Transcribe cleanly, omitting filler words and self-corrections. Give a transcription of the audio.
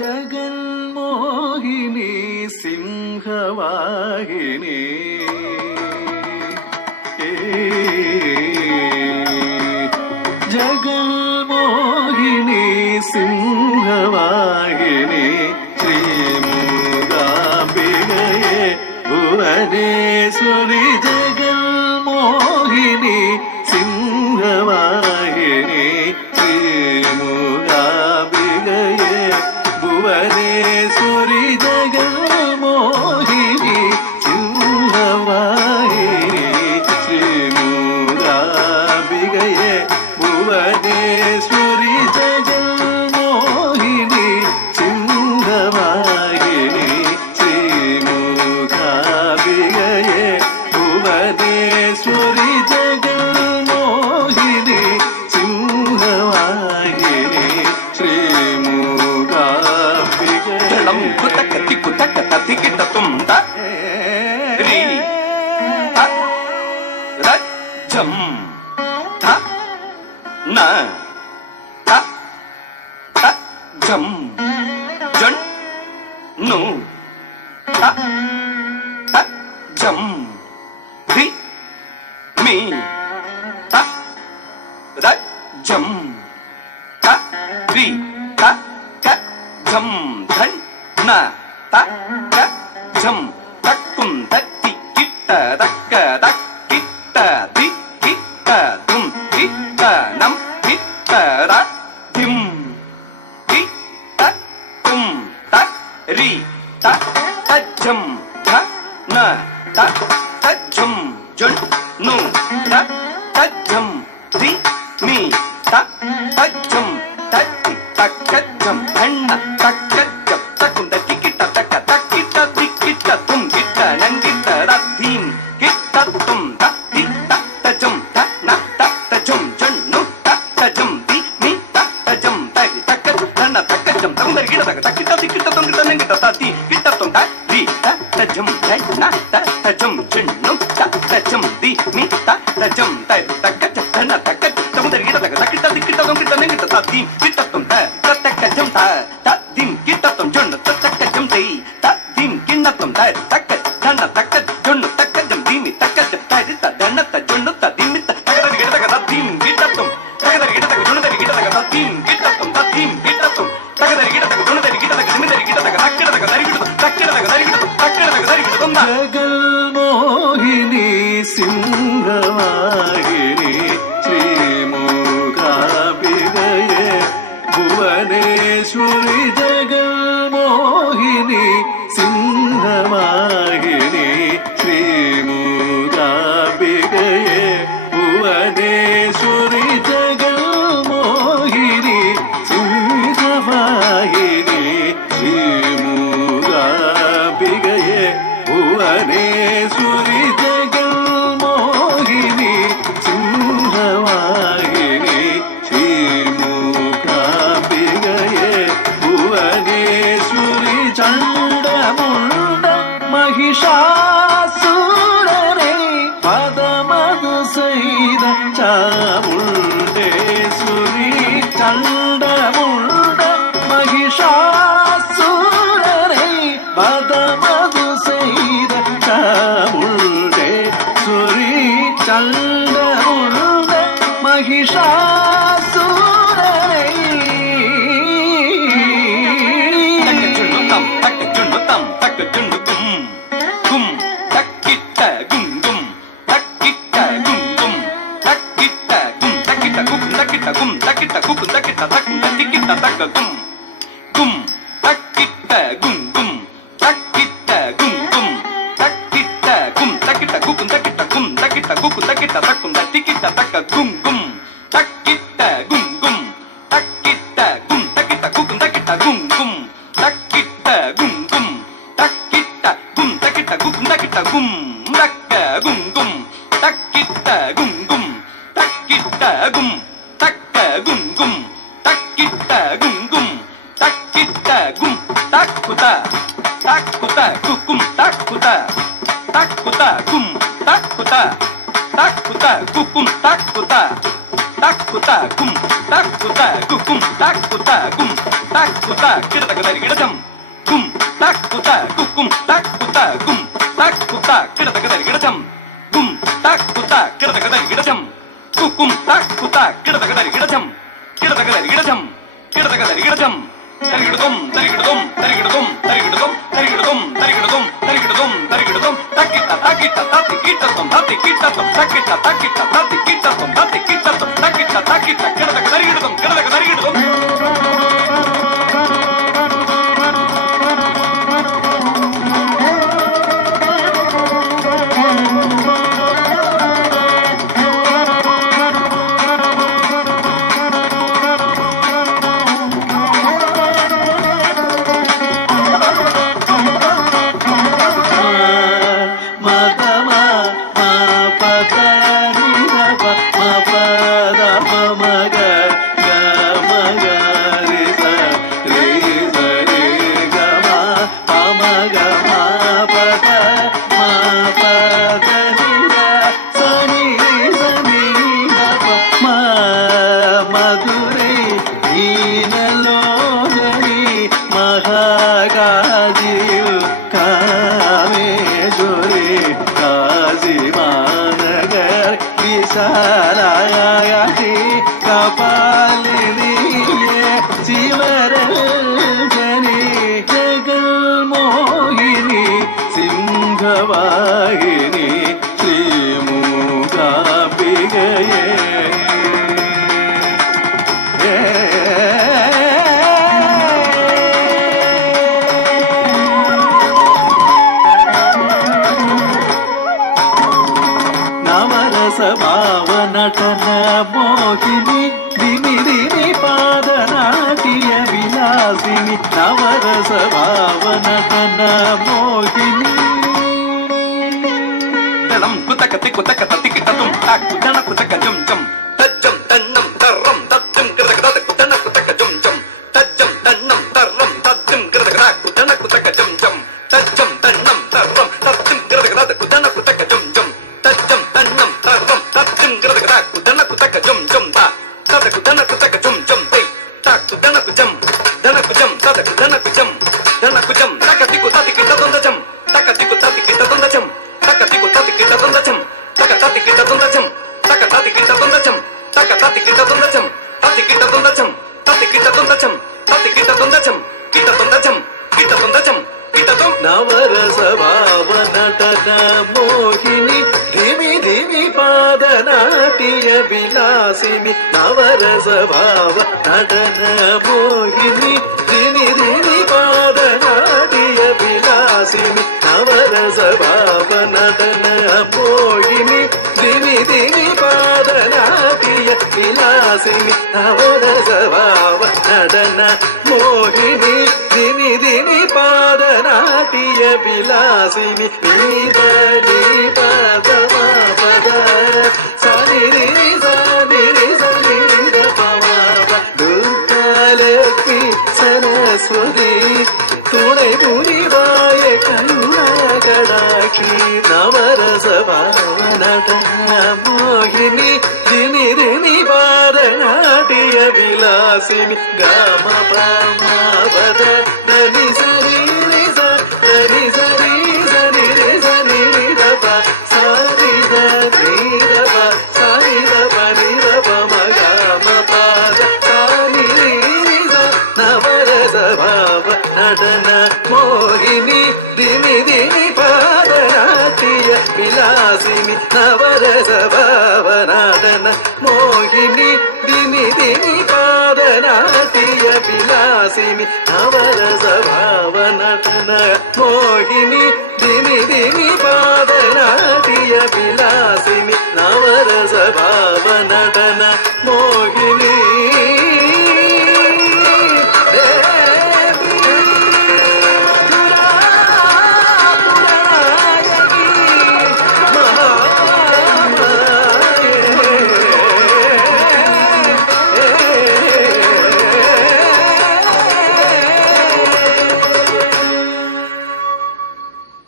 ജഗന്മോഹിനി സിംഹവാഹിനി ജഗന്മോഹിനി സിംഹവാഹിനി ശ്രീമൂകാംബികയെ ഭുവനേശ്വരി ജഗന്മോഹിനി സിംഹവാഹിനി ശ്രീമൂകാംബികയെ ഭുവനേശ്വരി ജഗന്മോഹിനി സിംഹവാഹിനി ശ്രീമൂകാംബികയെ ഭുവനേശ്വരി ജഗന്മോഹിനി സിംഹവാഹിനി ശ്രീമൂകാംബികയെ ഭുവനേശ്വരി ജഗന്മോഹിനി സിംഹവാഹിനി ജഗന്മോഹിനി സിംഹവാഹിനി ശ്രീമൂകാംബികയെ ഭുവനേശ്വരി ജഗന്മോഹിനി സിംഹവാഹിനി ശ്രീമൂകാംബികയെ ഭുവനേശ്വരി ജഗന്മോഹിനി സിംഹവാഹിനി ശ്രീമൂകാംബികയെ ഭുവനേശ്വരി ജഗന്മോഹിനി സിംഹവാഹിനി ശ്രീമൂകാംബികയെ ഭുവനേശ്വരി ചണ്ഡമുണ്ട മഹിഷാസുരനെ പദമധു സൈത ചാമുണ്ടേശ്വരി ചണ്ഡമുണ്ട മഹിഷാസുരനെ പദമധു സൈത ചാമുണ്ടേശ്വരി ചണ്ഡമുണ്ട മഹിഷാസുരനെ tak kuta kum tak kuta kukum tak kuta kum tak kuta kirta kadari gidam gum tak kuta kukum tak kuta gum tak kuta kirta kadari gidam gum tak kuta kirta kadari gidam kukum tak kuta kirta kadari gidam kirta kadari gidam kirta kadari gidam tarigidum tarigidum tarigidum tarigidum tarigidum tarigidum tarigidum tarigidum takita takita takita tom takita tom takita takita takita tom takita tom takita takita kirta kadari gidam kirta kadari gidam சிங்கவாகினி ஸ்ரீமூகாம்பிகையே నవరసభావ నటన మోహిని దిని దిని పాదనాట్య విలాసిని నవరసభావ నటన మోహిని தனம் குத்தக்க திக்குத்தக்க தத்திக்கிட்டதும் தாக்கு தன குத்தக்க ஜம் ஜம் தஜ்ஜம் தன்னம் தர்ரம் தத்தும் கிரதக தக்கு தன குத்தக்க ஜம் ஜம் தஜ்ஜம் தன்னம் தர்ரம் தத்தும் கிரதக தக்கு தன குத்தக்க ஜம் ஜம் தஜ்ஜம் தன்னம் தர்ரம் தத்தும் கிரதக தக்கு தன குத்தக்க ஜம் ஜம் தஜ்ஜம் தன்னம் தர்ரம் தத்தும் கிரதக தக்கு தன குத்தக்க ஜம் ஜம் தா ததக்கு தன குத்தக்க ஜம் ஜம் தை தாக்கு தன குஜம் ததக்கு தன குஜம் தக்கத்திக்கு தத்திக்கிட்ட தொந்தஜம் தக்கத்திக்கு தத்திக்கிட்ட தொந்தஜம் takatiku tatikita tondacham takatikita tondacham takatikita tondacham takatikita tondacham tatikita tondacham tatikita tondacham tatikita tondacham kita tondacham kita tondacham kita tom నవరసభావ నటన మోహిని ధిమి ధిమి పాదనాట్య విలాసిని నవరసభావ నటన మోహిని ధిమి ధిమి పాదనాట్య విలాసిని నవరసభావ నటన మోహిని ధిమి ధిమి పాదనాట్య విలాసిని నవరసభావ నటన మోహిని ధిమి ధిమి పాదనాట్య విలాసిని నీదని పదమ పద సని సని సని పమ దుర్గాలక్ష్మి சரஸ்வதி துணை புரிவாய கண்ணகடாட்சி நவரசபாவனடன மோகினி தினி தினி பாதநாட்டிய விலாசினி காம பாமபத நனி சரி சரி சரி சரி சரி ரப சரி சரி ரப சரி ரப நிரப மகாம பாத சானி நவரசபாவ நடன மோகினி தினி தினி பாதநாட்டிய விலாசினி நவரசபாவ நடன மோகினி தினி தினி பாதநாட்டிய விலாசினி நவரசபாவ நடன மோகினி தினி தினி பாதநாட்டிய விலாசினி நவரசபாவ நட